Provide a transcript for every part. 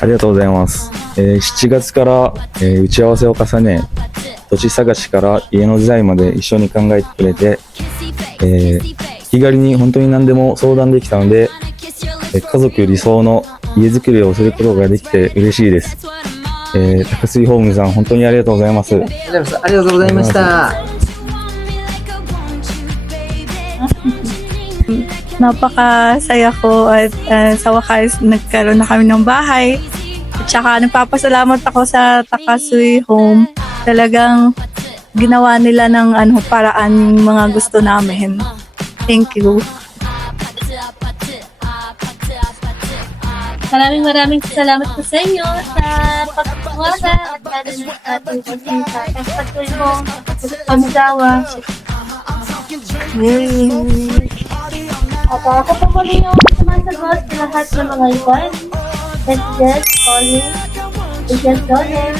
ありがとうございます。7月から、打ち合わせを重ね、土地探しから家のデザインまで一緒に考えてくれて、気軽に本当に何でも相談できたので、家族理想の家づくりをすることができて嬉しいです。高杉ホームズさん、本当にありがとうございます。ありがとうございました。Napakasaya ko at sa wakas nagkaroon na kami ng bahay. At saka nagpapasalamat ako sa Takasui Home. Talagang ginawa nila ng paraan yung mga gusto namin. Thank you. Maraming salamat po sa inyo sa pagpapawala at ating pagpunta sa Takasui Home, pagsawa. At ako po muli yung sumasagot sa lahat ng mga iwan. Messages, calling, agent dollar,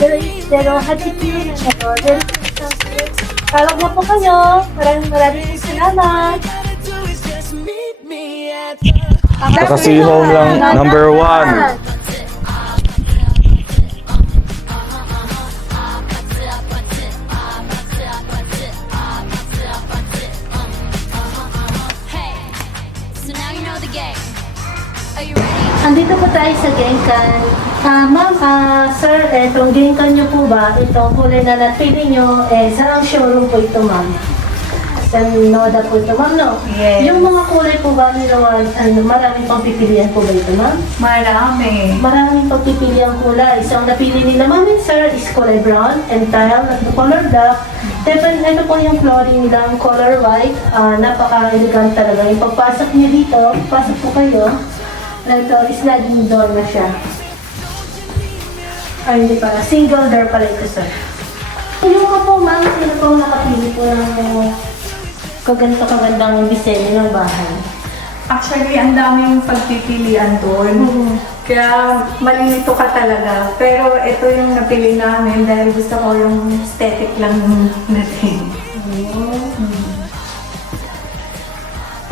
080 Hachiki, order. Tawag na po kayo. Maraming salamat. Takasui Home lang, number 1. Andito po tayo sa Genkan. Ma'am, sir, itong Genkan nyo po ba, itong kulay na napili nyo, saan ang showroom po ito, ma'am? Sa Noda po ito, ma'am, no? Yes. Yung mga kulay po ba nila, maraming pang pipilian po ba ito, ma'am? Marami. Maraming pang pipilian kulay. So, ang napili nila, ma'am and sir, is kulay brown and tile at the color black. Then, ito po yung flooring nilang color white. Napaka-elegant talaga. Yung pagpasok niyo dito, pasok po kayo. Ito, sliding door na siya. Ay, hindi pala. Single door pala ito, sir. Yung mga po, ma'am, sino po nakapili po ng kagandang disenyo ng bahay? Actually, ang daming pagpipilian doon. Kaya malilito ka talaga. Pero ito yung napili namin dahil gusto ko yung aesthetic lang natin.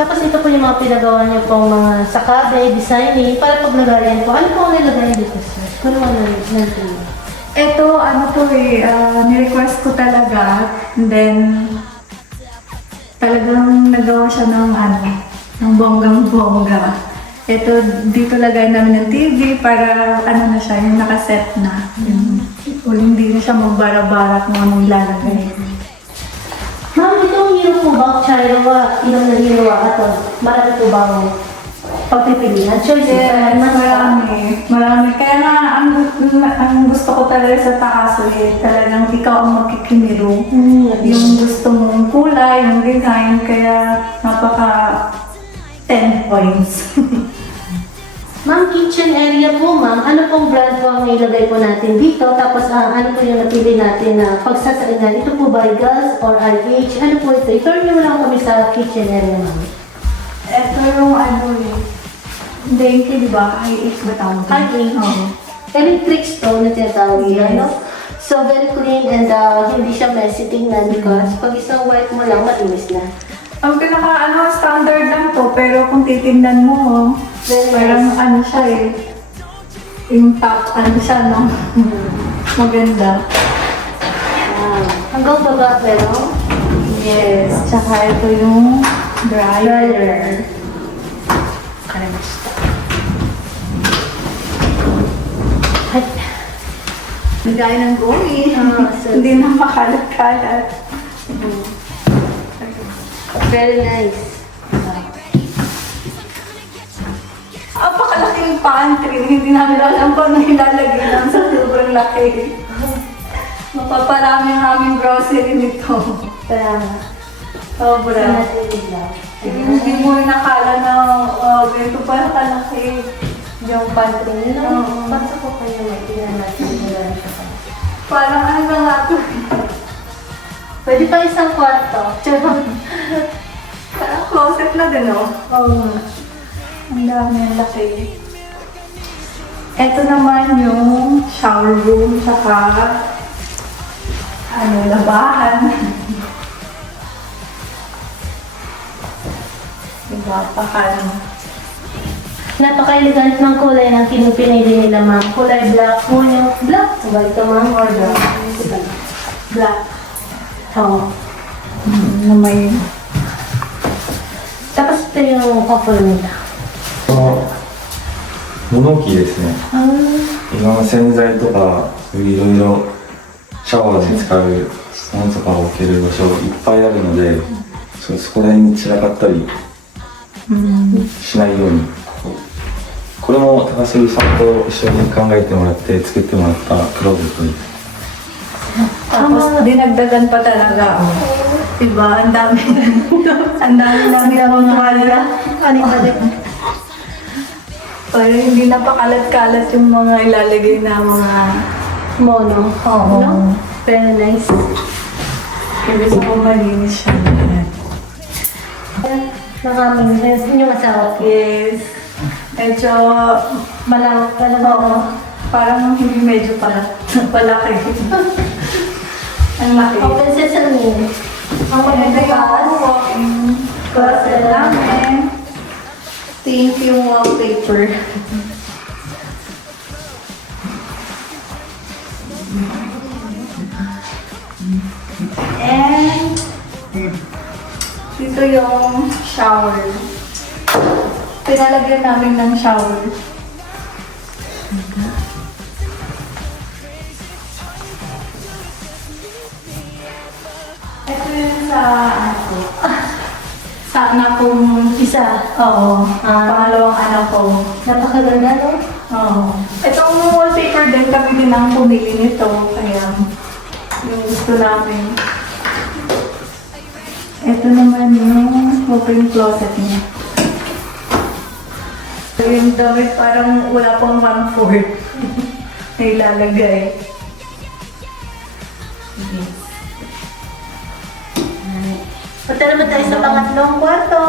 Tapos ito po yung mga pinagawa niyo pong mga sakabe, designing, para pag nagayan po. Ano po ang nilagay dito, sir? Ano ang nandito? Ito, ni-request ko talaga. And then, talagang nagawa siya ng bonggang-bongga. Ito, dito lagay namin ng TV para na siya, yung nakaset na. Hindi na siya magbara-bara kung anong ilalagay. Ma'am, itong hero po ba, Chirawa, ilang na hero ato? Marami po ba ang pagpipilian? Choices? Yes, marami. Kaya nga, ang gusto ko talaga sa Takasui, talagang ikaw ang magkikimiro. Yung gusto mong kulay, yung design, kaya napaka 10 points. Ma'am, kitchen area po, ma'am. Ano pong brand po ang ilagay po natin dito? Tapos ano po yung napili natin na pagsasainan? Ito po ba gas or RH? Ano po ito? I-turn nyo lang kami sa kitchen area, ma'am. Ito yung Denki, di ba? IH ba tawag? IH. Electric stove na tinatawag yan, no? So, very clean and hindi siya messy tingnan because pag isang white mo lang, malinis na. Ang standard lang to, pero kung titignan mo, parang siya yung top, siya, no? Maganda. Hanggang baba, pero? Yes, tsaka ito yung dryer. Nagaya ng gomi. Hindi na makalat-kalat. Very nice. Apakalaking pantry. Hindi namin alam kung ano ilalagay lang sa sobrang laki. Mapaparami ang aming grocery nito. Kaya Sobra. Hindi mo nakala na ganito pa kalaki yung pantry nila. pasok ko kayo, tingnan natin. Parang na nga ito. Pwede pa isang kwarto. Parang closet na din, oh. Oo. Ang dami, ang laki. Ito naman yung shower room, saka labahan. Diba? Pakano. Napaka-elegant ng kulay ng pinili nila, ma'am. Kulay black mo yung black. Ba ito, ma'am? Or black? Black. Oo. Na may... Tapos ito yung couple nila. 物置ですね。今の洗剤とかいろいろシャワーで使うものとかを置ける場所いっぱいあるので、そこら辺に散らかったりしないように。これも高杉さんと一緒に考えてもらって作ってもらったクローゼットです。 Tapos dinagdagan pa talaga. Diba? Ang dami. Ang dami namin ang mga Kanik-kanik. para hindi napakalat-kalat yung mga ilalagay na mga Mono. Oo. No? Very nice. Kaya gusto ko malinis siya. Nakaminis. Yung asawa ko. Yes. Medyo Malawak ka lang. oo. Parang hindi medyo palaki. Ang laki. Open sesame. Ang Ito yung maganda walk-in closet namin. Ito yung wallpaper. And dito yung shower. Pinalagyan namin ng shower. Ito yung sa ano ko. Sa anak kong Isa. oo, Ah. pangalawang anak ko. Napakaganda, no? Oo. Itong wallpaper din kami din ang pumili nito. Kaya yung gusto namin. Ito naman yung open closet niya. So, yung damit parang wala pang 1/4 na ilalagay. Punta naman tayo sa pangatlong kwarto.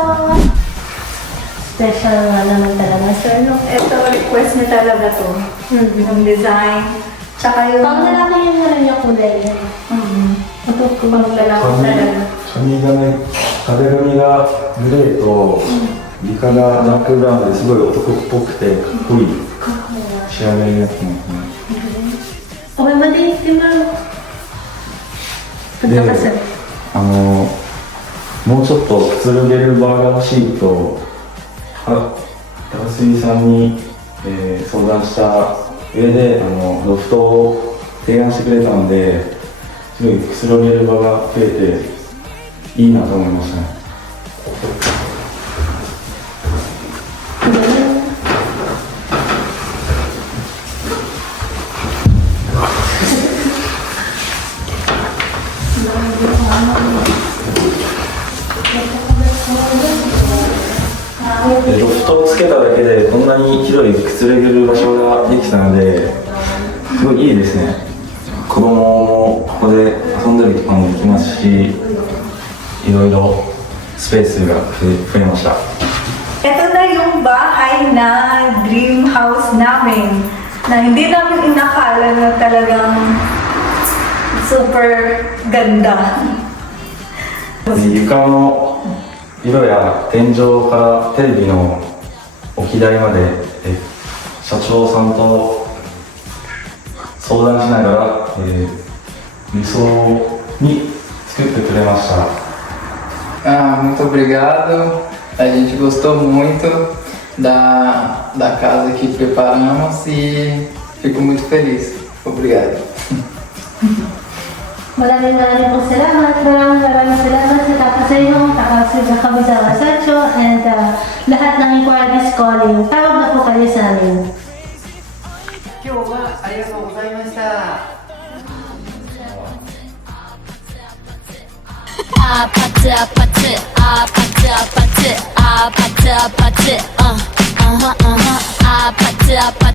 Special nga naman talaga, sir, no? Ito, request niya talaga to. Yung design. Tsaka yung... Pang lalaki yung ano niya kulay. Pang lalaki talaga. 髪がね、壁紙がグレーと床がダークブラウンですごい男っぽくてかっこいい仕上がりになってますね。 Okay ba din, Timur? Punta ka, sir. もうちょっとくつろげるバーが欲しいと高杉さんに、相談した上でロフトを提案してくれたのですごいくつろげる場が増えていいなと思いましたね。 ロフトをつけただけでこんなに広いくつろげる場所ができたのですごいいいですね。子供もここで遊んだりとかもできますし、いろいろスペースが増えました。 Ito na yung bahay na dream house namin na hindi namin inakala na talagang super ganda. 床の色や天井からテレビの置き台まで社長さんと相談しながら、理想に作ってくれました。 Muito obrigado. A gente gostou muito da casa que preparamos e fico muito feliz. Obrigado. Maraming pong salamat. Maraming salamat sa Takasayong, Takasayong Kabisawa Sancho, and lahat ng inquiries calling. Tawag na po kayo sa amin. 今日はありがとうございました。 아파트 아파트 아파트 아파트 아파트 아파트 아파트 아파트